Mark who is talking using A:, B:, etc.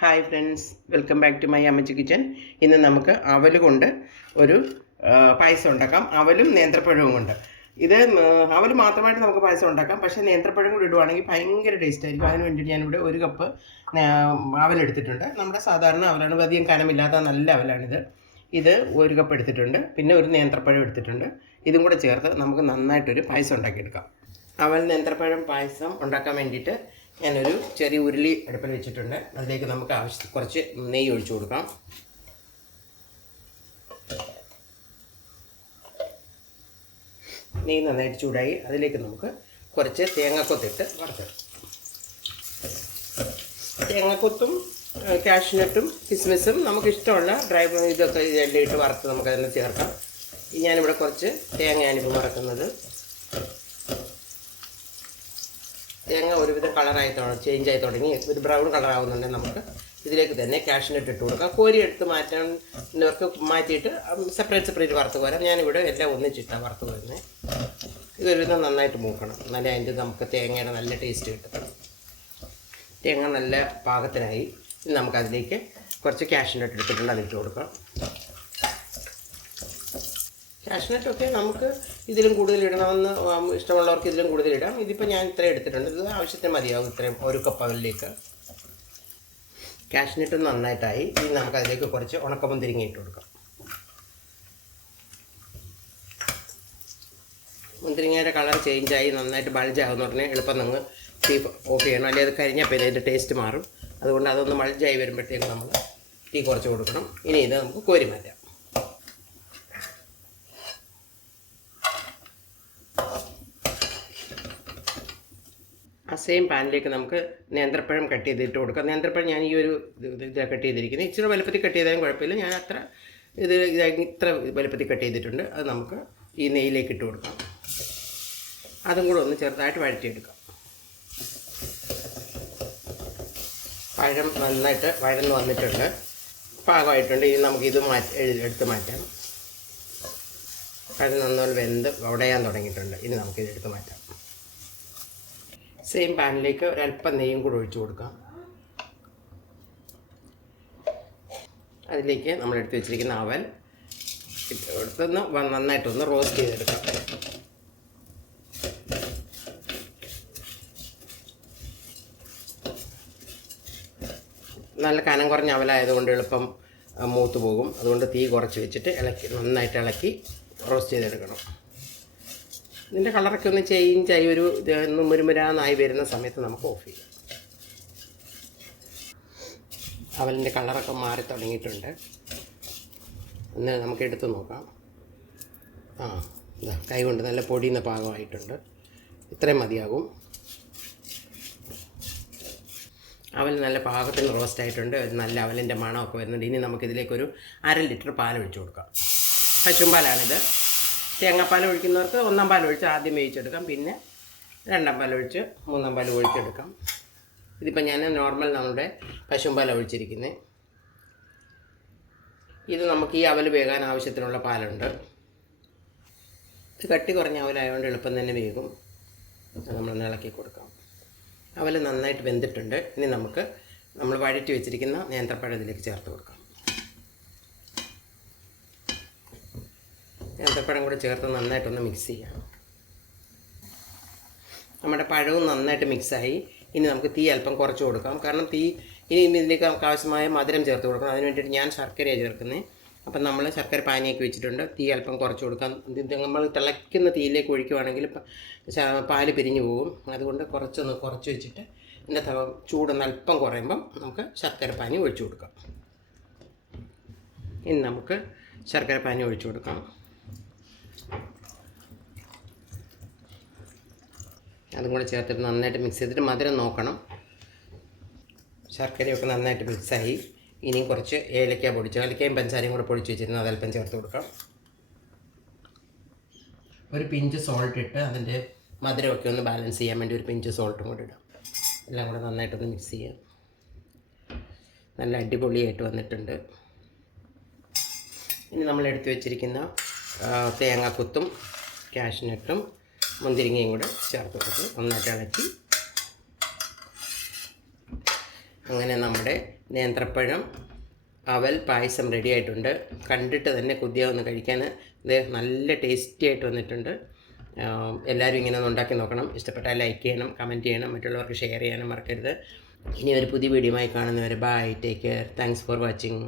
A: Hi friends welcome back to my Ammachi kitchen ഇന്ന് നമുക്ക് അവൽ കൊണ്ട് ഒരു പായസം ഉണ്ടാക്കാം. അവലും നേന്ത്രപ്പഴവും കൊണ്ട് ഇത് അവൽ മാത്രമായിട്ട് നമുക്ക് പായസം ഉണ്ടാക്കാം. പക്ഷേ നേന്ത്രപ്പഴം കൂടി ഇടുവാണെങ്കിൽ ഭയങ്കര ടേസ്റ്റ് ആയിരിക്കും. അതിന് വേണ്ടിയിട്ട് ഞാനിവിടെ ഒരു കപ്പ് അവലെടുത്തിട്ടുണ്ട് നമ്മുടെ സാധാരണ അവലാണ്. അധികം കനമില്ലാത്ത നല്ല അവലാണിത്. ഇത് ഒരു കപ്പ് എടുത്തിട്ടുണ്ട്. പിന്നെ ഒരു നേന്ത്രപ്പഴം എടുത്തിട്ടുണ്ട്. ഇതും കൂടെ ചേർത്ത് നമുക്ക് നന്നായിട്ടൊരു പായസം ഉണ്ടാക്കിയെടുക്കാം. അവൽ നേന്ത്രപ്പഴം പായസം ഉണ്ടാക്കാൻ വേണ്ടിയിട്ട് ഞാനൊരു ചെറിയ ഉരുളി അടുപ്പിൽ വെച്ചിട്ടുണ്ട്. അതിലേക്ക് നമുക്ക് ആവശ്യത്തിൽ കുറച്ച് നെയ്യ് ഒഴിച്ചു കൊടുക്കാം. നെയ്യ് നന്നായിട്ട് ചൂടായി അതിലേക്ക് നമുക്ക് കുറച്ച് തേങ്ങക്കൊത്തിട്ട് വറുത്തെടുക്കാം. തേങ്ങക്കൊത്തും കാഷ്നട്ടും കിസ്മിസും നമുക്ക് ഇഷ്ടമുള്ള ഡ്രൈ ഇതൊക്കെ ഇതെല്ലാം ഇട്ട് വറുത്ത് നമുക്കതെല്ലാം ചേർക്കാം. ഞാനിവിടെ കുറച്ച് തേങ്ങയാണ് തേങ്ങയാണിപ്പോൾ വറക്കുന്നത്. തേങ്ങ ഒരുവിധം കളറായി ചേഞ്ച് ആയി തുടങ്ങി. ഒരു ബ്രൗൺ കളർ ആവുന്നുണ്ടെങ്കിൽ നമുക്ക്. ഇതിലേക്ക് തന്നെ കാഷ്നട്ട് ഇട്ട് കൊടുക്കാം. കോരി എടുത്ത് മാറ്റാനവർക്ക് മാറ്റിയിട്ട് സെപ്പറേറ്റ് സെപ്പറേറ്റ് വറുത്ത് പോരാം ഞാനിവിടെ എല്ലാം ഒന്നിച്ചിട്ടാണ് വറുത്ത് പോരുന്നത് ഇതൊരുവിധം നന്നായിട്ട് മൂക്കണം. നല്ല അതിന്റെ നമുക്ക് തേങ്ങയുടെ നല്ല ടേസ്റ്റ് കിട്ടും തേങ്ങ നല്ല പാകത്തിനായി. നമുക്കതിലേക്ക് കുറച്ച് കാഷ്നട്ട് എടുത്തിട്ടുണ്ട് അതിട്ട് കൊടുക്കാം. കാഷ്നട്ടൊക്കെ നമുക്ക് ഇതിലും കൂടുതൽ ഇടണമെന്ന് ഇഷ്ടമുള്ളവർക്ക് ഇതിലും കൂടുതൽ ഇടാം. ഇതിപ്പോൾ ഞാൻ ഇത്രയും എടുത്തിട്ടുണ്ട്. ഇത് ആവശ്യത്തിന് മതിയാവും ഇത്രയും ഒരു കപ്പ് അവലിലേക്ക് കാഷ്നട്ട് നന്നായിട്ടായി. ഇനി നമുക്ക് അതിലേക്ക് കുറച്ച് ഉണക്കമുന്തിരിങ്ങ ഇട്ട് കൊടുക്കാം. മുന്തിരിങ്ങയുടെ കളർ ചേഞ്ചായി നന്നായിട്ട് ബൾജ് ആകുന്ന ഉടനെ എളുപ്പം നിങ്ങൾ തീ ഓഫ് ചെയ്യണം. അല്ലെങ്കിൽ അത് കരിഞ്ഞാൽ പിന്നെ അതിന്റെ ടേസ്റ്റ് മാറും. അതുകൊണ്ട് അതൊന്ന് ബൾജായി വരുമ്പോഴത്തേക്ക് നമ്മൾ തീ കുറച്ച് കൊടുക്കണം. ഇനി ഇത് നമുക്ക് കോരി മാറ്റാം ആ സെയിം പാനിലേക്ക് നമുക്ക് നേന്ത്രപ്പഴം കട്ട് ചെയ്തിട്ട് കൊടുക്കാം. നേന്ത്രപ്പഴം ഞാൻ ഈ ഒരു ഇത് കട്ട് ചെയ്തിരിക്കുന്നത് ഇച്ചിരി വലുപ്പത്തിൽ കട്ട് ചെയ്താലും കുഴപ്പമില്ല. ഞാൻ അത്ര ഇത് ഇത് ഇത്ര വലുപ്പത്തിൽ കട്ട് ചെയ്തിട്ടുണ്ട്. അത് നമുക്ക് ഈ നെയ്യിലേക്ക് ഇട്ട് കൊടുക്കാം. അതും കൂടെ ഒന്ന് ചെറുതായിട്ട് വഴറ്റിയെടുക്കാം. പഴം നന്നായിട്ട് വഴന്ന് വന്നിട്ടുണ്ട്. പാകമായിട്ടുണ്ട്. ഇനി നമുക്കിത് മാറ്റി എടുത്ത് മാറ്റാം. പഴം നന്നോൽ വെന്ത് ഉടയാൻ തുടങ്ങിയിട്ടുണ്ട്. ഇനി നമുക്കിത് എടുത്ത് മാറ്റാം. സെയിം പാനിലേക്ക് ഒരല്പം നെയ്യും കൂടെ ഒഴിച്ചു കൊടുക്കാം. അതിലേക്ക് നമ്മൾ എടുത്ത് വെച്ചിരിക്കുന്ന അവൽ എടുത്തൊന്ന് നന്നായിട്ടൊന്ന് റോസ്റ്റ് ചെയ്തെടുക്കാം. നല്ല കനം കുറഞ്ഞ അവലായതുകൊണ്ട് എളുപ്പം മൂത്ത് പോകും. അതുകൊണ്ട് തീ കുറച്ച് വെച്ചിട്ട് ഇളക്കി നന്നായിട്ട് ഇളക്കി റോസ്റ്റ് ചെയ്തെടുക്കണം. ഇതിന്റെ കളറൊക്കെ ഒന്ന് ചേഞ്ച് ആയി ഒരു മുരുമുരാന്നായി വരുന്ന സമയത്ത് നമുക്ക് ഓഫ് ചെയ്യാം. അവലിന്റെ കളറൊക്കെ മാറി തുടങ്ങിയിട്ടുണ്ട്. ഒന്ന് നമുക്ക് എടുത്ത് നോക്കാം. ആ ഇതാ കൈ കൊണ്ട് നല്ല പൊടിയുന്ന പാകമായിട്ടുണ്ട്. ഇത്രയും മതിയാകും. അവൽ നല്ല പാകത്തിന് റോസ്റ്റ് ആയിട്ടുണ്ട്. നല്ല അവലിന്റെ മണമൊക്കെ വരുന്നുണ്ട്. ഇനി നമുക്കിതിലേക്കൊരു അര ലിറ്റർ പാൽ ഒഴിച്ചു കൊടുക്കാം. പശുമ്പാലാണിത് തേങ്ങാപ്പാൽ ഒഴിക്കുന്നവർക്ക് ഒന്നാം പാൽ ഒഴിച്ച് ആദ്യം വേവിച്ചെടുക്കാം. പിന്നെ രണ്ടാം പാൽ ഒഴിച്ച് മൂന്നാം പാൽ ഒഴിച്ചെടുക്കാം. ഇതിപ്പോൾ ഞാൻ നോർമൽ നമ്മുടെ പശുമ്പാൽ ഒഴിച്ചിരിക്കുന്നത് ഇത് നമുക്ക് ഈ അവൽ വേകാൻ ആവശ്യത്തിനുള്ള പാലുണ്ട്. ഇത് കട്ടി കുറഞ്ഞ അവലായതുകൊണ്ട് എളുപ്പം തന്നെ വേകും. നമ്മൾ ഇളക്കി കൊടുക്കാം. അവൽ നന്നായിട്ട് വെന്തിട്ടുണ്ട്. ഇനി നമുക്ക് നമ്മൾ വഴറ്റി വെച്ചിരിക്കുന്ന നേന്ത്രപ്പഴം ഇതിലേക്ക് ചേർത്ത് കൊടുക്കാം. നേന്ത്രപ്പഴം കൂടെ ചേർത്ത് നന്നായിട്ടൊന്ന് മിക്സ് ചെയ്യാം. നമ്മുടെ പഴവും നന്നായിട്ട് മിക്സായി ഇനി നമുക്ക് തീ അല്പം കുറച്ച് കൊടുക്കാം. കാരണം തീ ഇനി ഇതിലേക്ക് നമുക്ക് ആവശ്യമായ മധുരം ചേർത്ത് കൊടുക്കണം. അതിന് വേണ്ടിയിട്ട് ഞാൻ ശർക്കരയാണ് ചേർക്കുന്നത് അപ്പം നമ്മൾ ശർക്കര പാനിയൊക്കെ വെച്ചിട്ടുണ്ട്. തീ അല്പം കുറച്ച് കൊടുക്കാം. നമ്മൾ തിളയ്ക്കുന്ന തീയിലേക്ക് ഒഴിക്കുവാണെങ്കിൽ പാൽ പിരിഞ്ഞു പോകും. അതുകൊണ്ട് കുറച്ചൊന്ന് കുറച്ച് വെച്ചിട്ട് എന്റെ തവ ചൂടൊന്ന് അല്പം കുറയുമ്പം നമുക്ക് ശർക്കര പാനി ഒഴിച്ചു കൊടുക്കാം. ഇനി നമുക്ക് ശർക്കര പാനി ഒഴിച്ചു കൊടുക്കാം. അതും കൂടെ ചേർത്തിട്ട് നന്നായിട്ട് മിക്സ് ചെയ്തിട്ട് മധുരം നോക്കണം. ശർക്കരയൊക്കെ നന്നായിട്ട് മിക്സായി ഇനിയും കുറച്ച് ഏലക്ക പൊടിച്ച് ഏലക്കയും പഞ്ചസാരയും കൂടെ പൊടിച്ച് വെച്ചിരുന്നു അതല്പം ചേർത്ത് കൊടുക്കാം. ഒരു പിഞ്ച് സോൾട്ട് ഇട്ട് അതിന്റെ മധുരമൊക്കെ ഒന്ന് ബാലൻസ് ചെയ്യാൻ വേണ്ടി ഒരു പിഞ്ച് സോൾട്ടും കൂടെ ഇടാം. എല്ലാം കൂടെ നന്നായിട്ടൊന്ന് മിക്സ് ചെയ്യാം. നല്ല അടിപൊളിയായിട്ട് വന്നിട്ടുണ്ട്. ഇനി നമ്മൾ എടുത്തു വെച്ചിരിക്കുന്ന തേങ്ങാക്കുത്തും ക്യാഷ്നട്ടും മുന്തിരിങ്ങയും കൂടെ ചേർത്ത് കൊടുത്ത് നന്നായിട്ട് ഇളക്കി. അങ്ങനെ നമ്മുടെ നേന്ത്രപ്പഴം അവൽ പായസം റെഡി ആയിട്ടുണ്ട്. കണ്ടിട്ട് തന്നെ കുതിയാവുന്ന കഴിക്കാൻ. ഇത് നല്ല ടേസ്റ്റി ആയിട്ട് വന്നിട്ടുണ്ട്. എല്ലാവരും ഇങ്ങനെ ഒന്ന് ഉണ്ടാക്കി നോക്കണം. ഇഷ്ടപ്പെട്ടാൽ ലൈക്ക് ചെയ്യണം കമന്റ് ചെയ്യണം. മറ്റുള്ളവർക്ക് ഷെയർ ചെയ്യാനും മറക്കരുത്. ഇനി ഒരു പുതിയ വീഡിയോയുമായി കാണുന്നവരെ bye take care thanks for watching